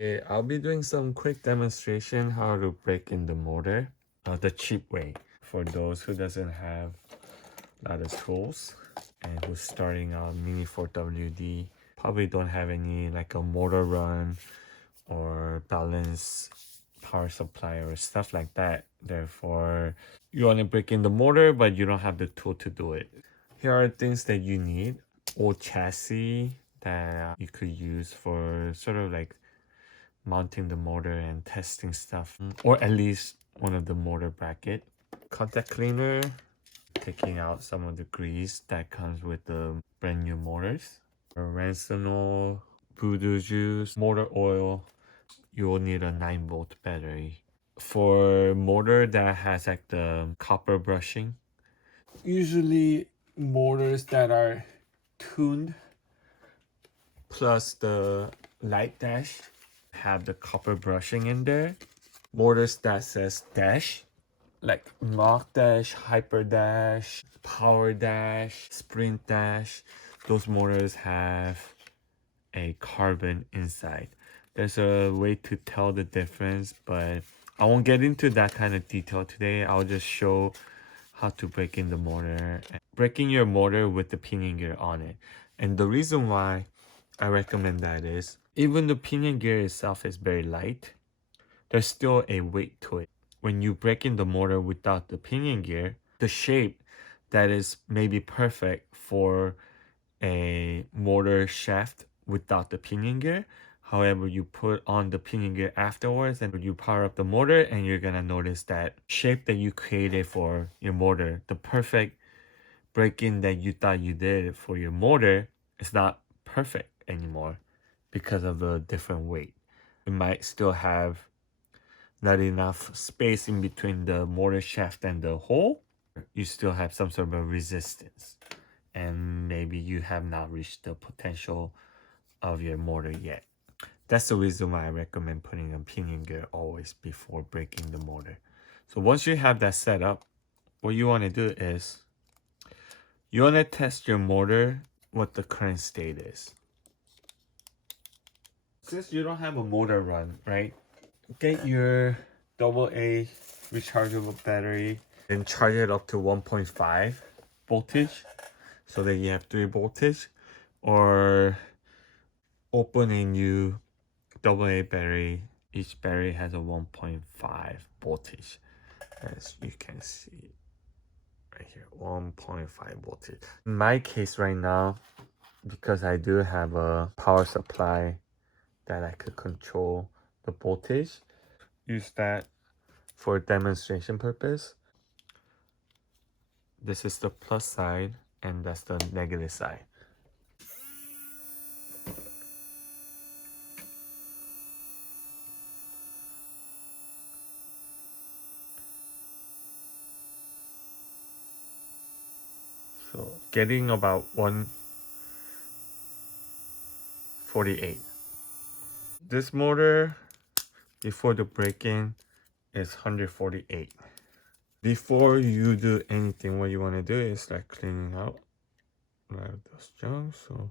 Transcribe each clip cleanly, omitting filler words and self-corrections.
Okay, I'll be doing some quick demonstration how to break in the motor the cheap way for those who doesn't have a lot of tools and who's starting out Mini 4WD, probably don't have any like a motor run or balance power supply or stuff like that. Therefore, you want to break in the motor but you don't have the tool to do it. Here are things that you need. Old chassis that you could use for sort of like mounting the motor and testing stuff, or at least one of the motor bracket. Contact cleaner, taking out some of the grease that comes with the brand new motors. Ransono, voodoo juice, motor oil. You will need a 9-volt battery. For motor that has like the copper brushing, usually motors that are tuned plus the light dash have the copper brushing in there. Motors that says dash, like Mach dash, hyper dash, power dash, sprint dash, those motors have a carbon inside. There's a way to tell the difference, but I won't get into that kind of detail today. I'll just show how to break in the motor, breaking your motor with the pinion gear on it. And the reason why I recommend that is, even the pinion gear itself is very light, there's still a weight to it. When you break in the motor without the pinion gear, the shape that is maybe perfect for a motor shaft without the pinion gear. However, you put on the pinion gear afterwards and you power up the motor and you're gonna notice that shape that you created for your motor, the perfect break-in that you thought you did for your motor, is not perfect anymore because of the different weight. It might still have not enough space in between the motor shaft and the hole. You still have some sort of resistance, and maybe you have not reached the potential of your motor yet. That's the reason why I recommend putting a pinion gear always before breaking the motor. So once you have that set up, what you want to do is you want to test your motor what the current state is. Since you don't have a motor run, right? Get your AA rechargeable battery and charge it up to 1.5 voltage so that you have 3 voltage, or open a new AA battery. Each battery has a 1.5 voltage, as you can see right here, 1.5 voltage. In my case right now, because I do have a power supply that I could control the voltage, use that for demonstration purpose. This is the plus side and that's the negative side. So getting about 148. This motor before the break-in is 148. Before you do anything, what you want to do is start cleaning out a lot of those junk. So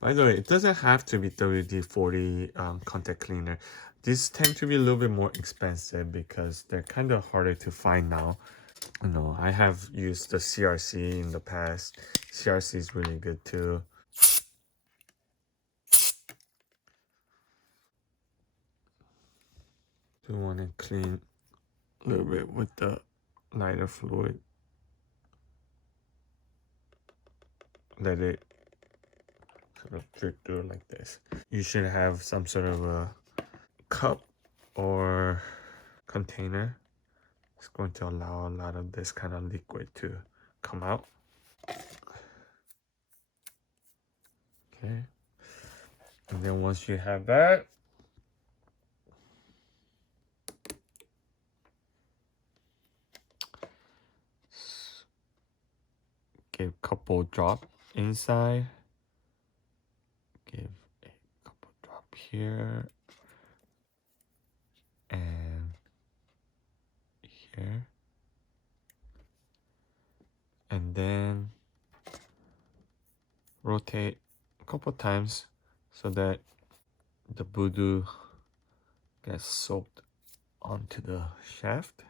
by the way, it doesn't have to be WD-40 contact cleaner. These tend to be a little bit more expensive because they're kind of harder to find now. No, I have used the CRC in the past. CRC is really good too. Do want to clean a little bit with the lighter fluid. Let it sort of drip through like this. You should have some sort of a cup or container. It's going to allow a lot of this kind of liquid to come out. Okay. And then once you have that, give a couple drop inside. Give a couple drop here and here. And then rotate couple times so that the voodoo gets soaked onto the shaft.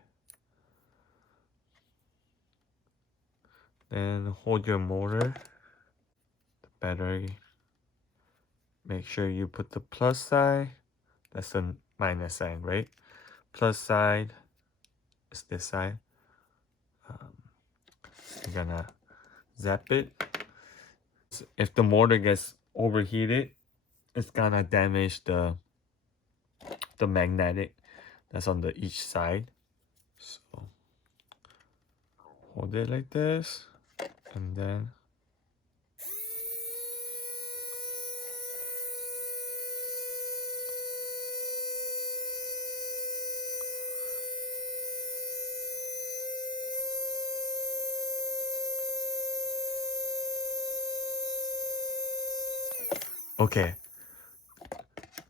Then hold your motor, the battery. Make sure you put the plus side, that's the minus side, right? Plus side is this side. You're gonna zap it. If the motor gets overheated, it's gonna damage the magnetic that's on the each side. So hold it like this, and then okay.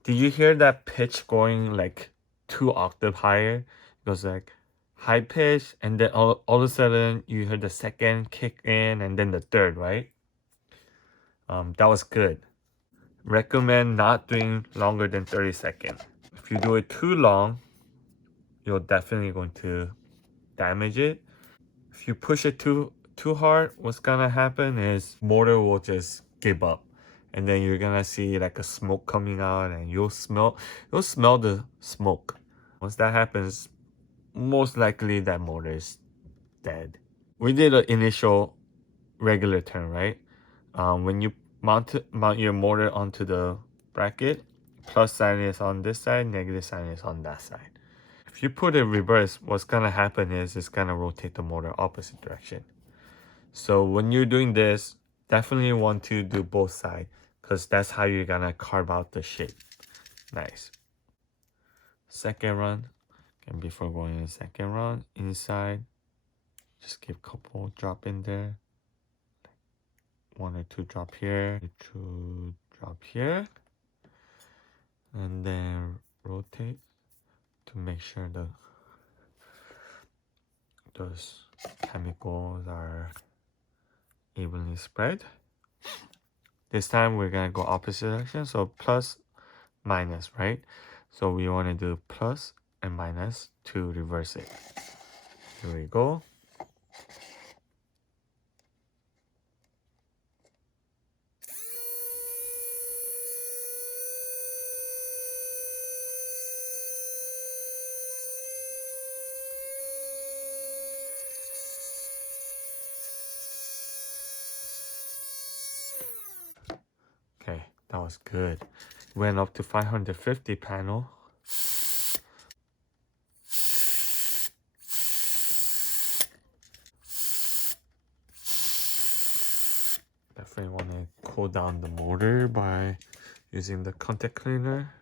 Did you hear that pitch going like 2 octaves higher? It goes like high pitch, and then all of a sudden you heard the second kick in, and then the third, right? That was good. Recommend not doing longer than 30 seconds. If you do it too long, you're definitely going to damage it. If you push it too hard, what's gonna happen is motor will just give up, and then you're gonna see like a smoke coming out, and you'll smell the smoke. Once that happens, most likely that motor is dead. We did an initial regular turn, right? When you mount your motor onto the bracket, plus sign is on this side, negative sign is on that side. If you put it reverse, what's gonna happen is it's gonna rotate the motor opposite direction. So when you're doing this, definitely want to do both sides, because that's how you're gonna carve out the shape. Nice. Second run, and before going in the second run, inside, just give a couple drop in there. 1 or 2 drop here, 2 drop here, and then rotate to make sure those chemicals are evenly spread. This time we're gonna go opposite direction, so plus, minus, right? So we want to do plus and minus to reverse it. Here we go. Okay, that was good. Went up to 550 panel. Definitely want to cool down the motor by using the contact cleaner.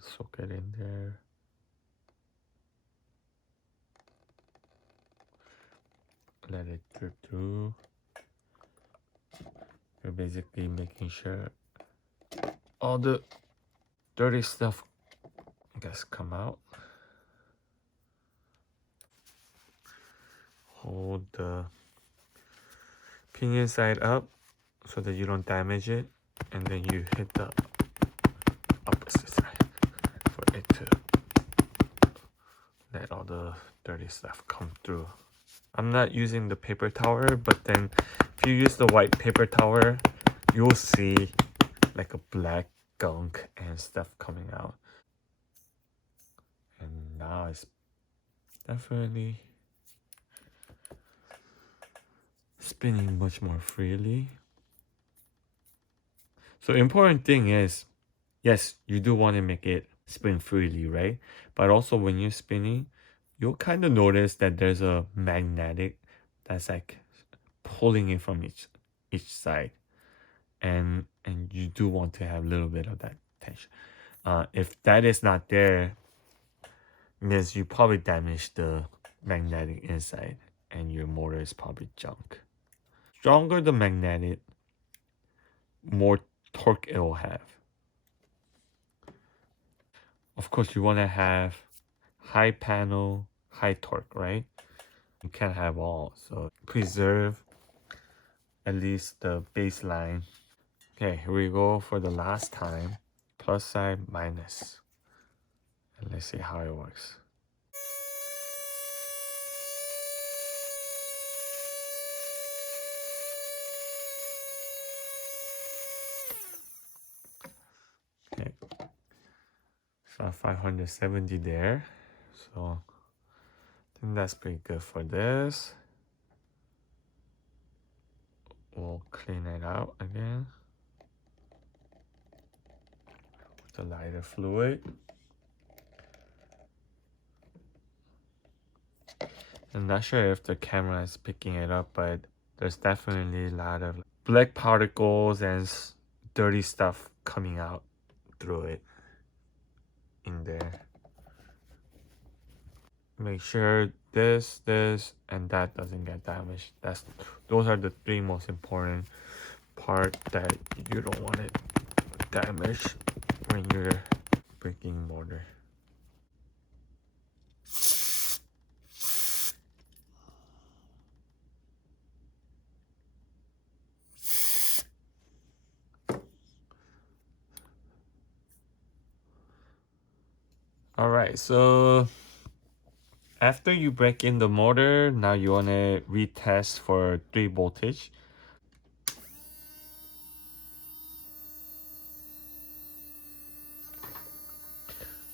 Soak it in there. Let it drip through. You're basically making sure all the dirty stuff gets come out. Hold the pinion side up so that you don't damage it, and then you hit the opposite side for it to let all the dirty stuff come through. I'm not using the paper towel, but then if you use the white paper towel, you'll see like a black gunk and stuff coming out. And now it's definitely spinning much more freely. So important thing is, yes, you do want to make it spin freely, right? But also when you're spinning, you'll kind of notice that there's a magnetic that's like pulling it from each side, and you do want to have a little bit of that tension. If that is not there, means you probably damaged the magnetic inside, and your motor is probably junk. Stronger the magnetic, more torque it will have. Of course, you want to have high panel, high torque, right? You can't have all, so preserve at least the baseline. Okay, here we go for the last time. Plus side, minus. And let's see how it works. Okay, so 570 there. So I think that's pretty good for this. We'll clean it out again with the lighter fluid. I'm not sure if the camera is picking it up, but there's definitely a lot of black particles and dirty stuff coming out through it in there. Make sure this, and that doesn't get damaged. Those are the three most important part that you don't want it damaged when you're breaking mortar. All right, so after you break in the mortar, now you want to retest for 3 voltage.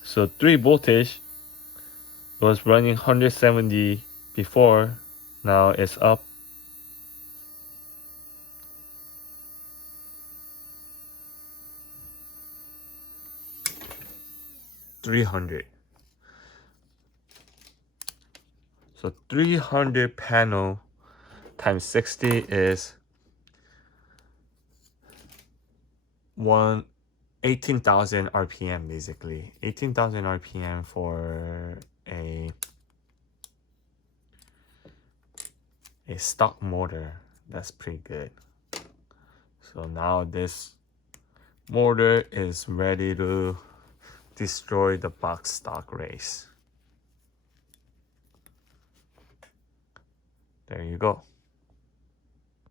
So 3 voltage was running 170 before, now it's up. $300. So 300 panel times 60 is 18,000 RPM basically. 18,000 RPM for a stock motor. That's pretty good. So now this motor is ready to destroy the box stock race. There you go.